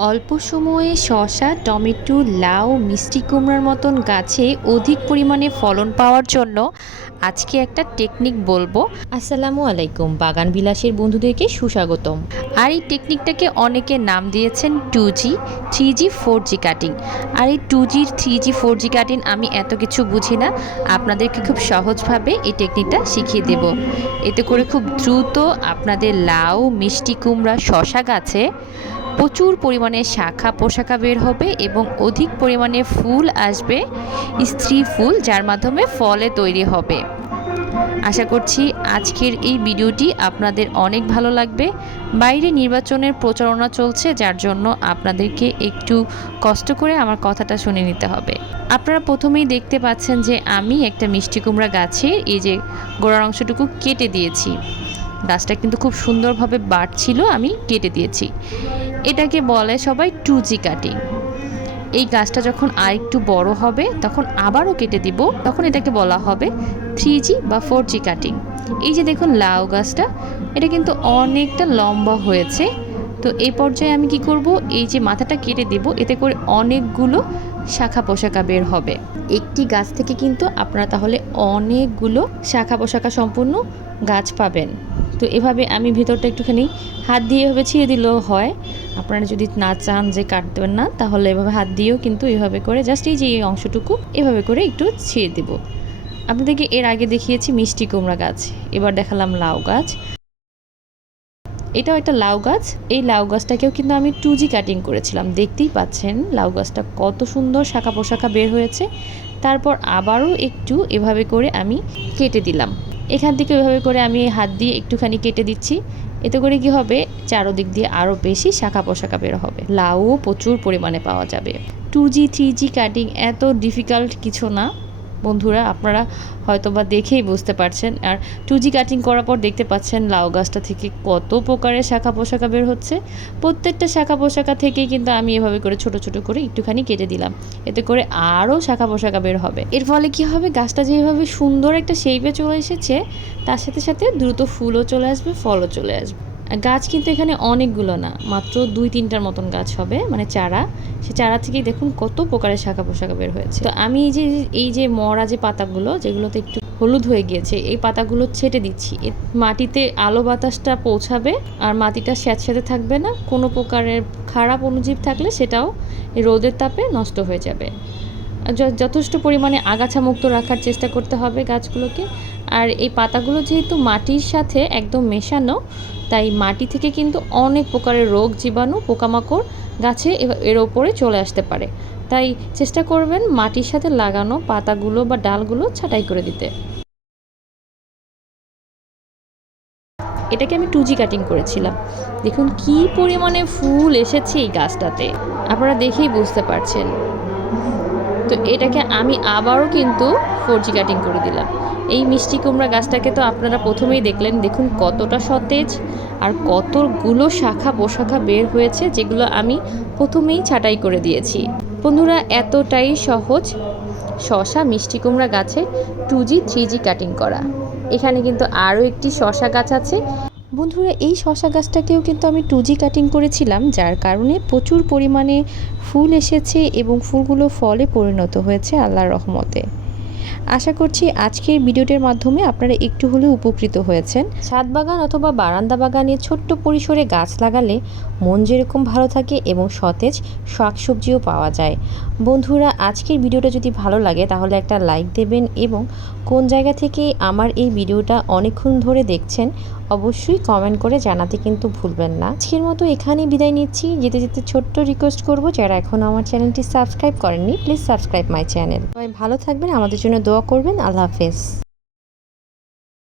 অল্প সময়ে শসা, টমেটো, লাউ, মিষ্টি কুমড়ার মতন গাছে অধিক পরিমাণে ফলন পাওয়ার জন্য আজকে একটা টেকনিক বলবো। আসসালামু আলাইকুম, বাগান বিলাসের বন্ধুদেরকে সুস্বাগতম। আর এই টেকনিকটাকে অনেকে নাম দিয়েছেন 2G, 3G, 4G কাটিং। আর এই 2G, 3G, 4G কাটিং আমি এত কিছু বুঝি না, আপনাদেরকে খুব সহজভাবে এই টেকনিকটা শিখিয়ে দেব। এতে করে খুব দ্রুত আপনাদের লাউ, মিষ্টি কুমড়া, শসা গাছে প্রচুর পরিমাণে শাখা পোশাখা বের হবে এবং অধিক পরিমাণে ফুল আসবে, স্ত্রী ফুল, যার মাধ্যমে ফলে তৈরি হবে। আশা করছি আজকের এই ভিডিওটি আপনাদের অনেক ভালো লাগবে। বাইরে নির্বাচনের প্রচারণা চলছে, যার জন্য আপনাদেরকে একটু কষ্ট করে আমার কথাটা শুনে নিতে হবে। আপনারা প্রথমেই দেখতে পাচ্ছেন যে আমি একটা মিষ্টি কুমড়া গাছের এই যে গোড়ার অংশটুকু কেটে দিয়েছি। গাছটা কিন্তু খুব সুন্দরভাবে বাড়ছিল, আমি কেটে দিয়েছি। এটাকে বলে সবাই 2G কাটিং। এই গাছটা যখন আরেকটু বড় হবে তখন আবারও কেটে দিব, তখন এটাকে বলা হবে 3G বা 4G কাটিং। এই যে দেখুন লাউ গাছটা, এটা কিন্তু অনেকটা লম্বা হয়েছে। তো এই পর্যায়ে আমি কি করব, এই যে মাথাটা কেটে দেব, এতে করে অনেকগুলো শাখা পোশাখা বের হবে। একটি গাছ থেকে কিন্তু আপনারা তাহলে অনেকগুলো শাখা পোশাখা সম্পূর্ণ গাছ পাবেন। তো এভাবে আমি ভিতরটা একটুখানি হাত দিয়ে এভাবে ছিঁড়ে দিলেও হয়। আপনারা যদি না চান যে কাটবেন না, তাহলে এভাবে হাত দিয়েও কিন্তু এভাবে করে জাস্ট এই যে এই অংশটুকু এভাবে করে একটু ছিঁড়ে দেব। আপনাদেরকে এর আগে দেখিয়েছি মিষ্টি কুমড়া গাছ, এবার দেখালাম লাউ গাছ। এটাও একটা লাউ গাছ। এই লাউ গাছটাকেও কিন্তু আমি 2G কাটিং করেছিলাম। দেখতেই পাচ্ছেন লাউ গাছটা কত সুন্দর শাখা পোশাখা বের হয়েছে। তারপর আবারও একটু এভাবে করে আমি কেটে দিলাম। এখান থেকে এভাবে করে আমি হাত দিয়ে একটুখানি কেটে দিচ্ছি। এতে করে কি হবে, চারোদিক দিয়ে আরও বেশি শাখা পোশাখা বের হবে, লাউও প্রচুর পরিমাণে পাওয়া যাবে। 2G, 3G কাটিং এত ডিফিকাল্ট কিছু না বন্ধুরা, আপনারা হয়তো বা দেখেই বুঝতে পারছেন। আর 2G কাটিং করার পর দেখতে পাচ্ছেন লাউ গাছটা থেকে কত প্রকারের শাখা পোশাখা বের হচ্ছে। প্রত্যেকটা শাখা পোশাখা থেকেই কিন্তু আমি এভাবে করে ছোট ছোট করে একটুখানি কেটে দিলাম। এতে করে আরও শাখা পোশাখা বের হবে। এর ফলে কি হবে, গাছটা যেভাবে সুন্দর একটা শেপে চলে এসেছে, তার সাথে সাথে দ্রুত ফুলও চলে আসবে, ফলও চলে আসবে। গাছ কিন্তু এখানে অনেকগুলো না, মাত্র 2-3টার মতন গাছ হবে, মানে চারা। সে চারা থেকেই দেখুন কত প্রকারের শাখা পোশাখা বের হয়েছে। তো আমি এই যে মরা যে পাতাগুলো, যেগুলোতে একটু হলুদ হয়ে গিয়েছে, এই পাতাগুলো ছেটে দিচ্ছি। মাটিতে আলো বাতাসটা পৌঁছাবে আর মাটিটা স্যাঁতস্যাঁতে থাকবে না। কোনো প্রকারের খারাপ অণুজীব থাকলে সেটাও রোদের তাপে নষ্ট হয়ে যাবে। যথেষ্ট পরিমাণে আগাছা মুক্ত রাখার চেষ্টা করতে হবে গাছগুলোকে। আর এই পাতাগুলো যেহেতু মাটির সাথে একদম মেশানো, তাই মাটি থেকে কিন্তু অনেক প্রকারের রোগ জীবাণু পোকামাকড় গাছে এর ওপরে চলে আসতে পারে। তাই চেষ্টা করবেন মাটির সাথে লাগানো পাতাগুলো বা ডালগুলো ছাঁটাই করে দিতে। এটাকে আমি 2G কাটিং করেছিলাম। দেখুন কি পরিমাণে ফুল এসেছে এই গাছটাতে, আপনারা দেখেই বুঝতে পারছেন। তো এটাকে আমি আবারও কিন্তু 4G কাটিং করে দিলাম। এই মিষ্টি কুমড়া গাছটাকে তো আপনারা প্রথমেই দেখলেন, দেখুন কতটা সতেজ আর কতগুলো শাখা পোশাখা বের হয়েছে, যেগুলো আমি প্রথমেই ছাঁটাই করে দিয়েছি। বন্ধুরা, এতটাই সহজ শসা মিষ্টি কুমড়া গাছে 2G, 3G কাটিং করা। এখানে কিন্তু আরও একটি শসা গাছ আছে। বন্ধুরা, এই শসা গাছটাকেও কিন্তু আমি 2G কাটিং করেছিলাম, যার কারণে প্রচুর পরিমাণে ফুল এসেছে এবং ফুলগুলো ফলে পরিণত হয়েছে আল্লাহর রহমতে। আশা করছি আজকের ভিডিওটির মাধ্যমে আপনারা একটু হলেও উপকৃত হয়েছেন। ছাদ বাগান অথবা বারান্দা বাগানে ছোট্ট পরিসরে গাছ লাগালে মন যেরকম ভালো থাকে এবং সতেজ শাকসবজিও পাওয়া যায়। বন্ধুরা, আজকের ভিডিওটা যদি ভালো লাগে তাহলে একটা লাইক দেবেন এবং কোন জায়গা থেকে আমার এই ভিডিওটা অনেকক্ষণ ধরে দেখছেন অবশ্যই কমেন্ট করে জানাতে কিন্তু ভুলবেন না। আজকের মতো এখানেই বিদায় নিচ্ছি। যেতে যেতে ছোট্ট রিকোয়েস্ট করব, যারা এখনও আমার চ্যানেলটি সাবস্ক্রাইব করেননি, প্লিজ সাবস্ক্রাইব মাই চ্যানেল। সবাই ভালো থাকবেন, আমাদের জন্য দোয়া করবেন। আল্লাহ হাফেজ।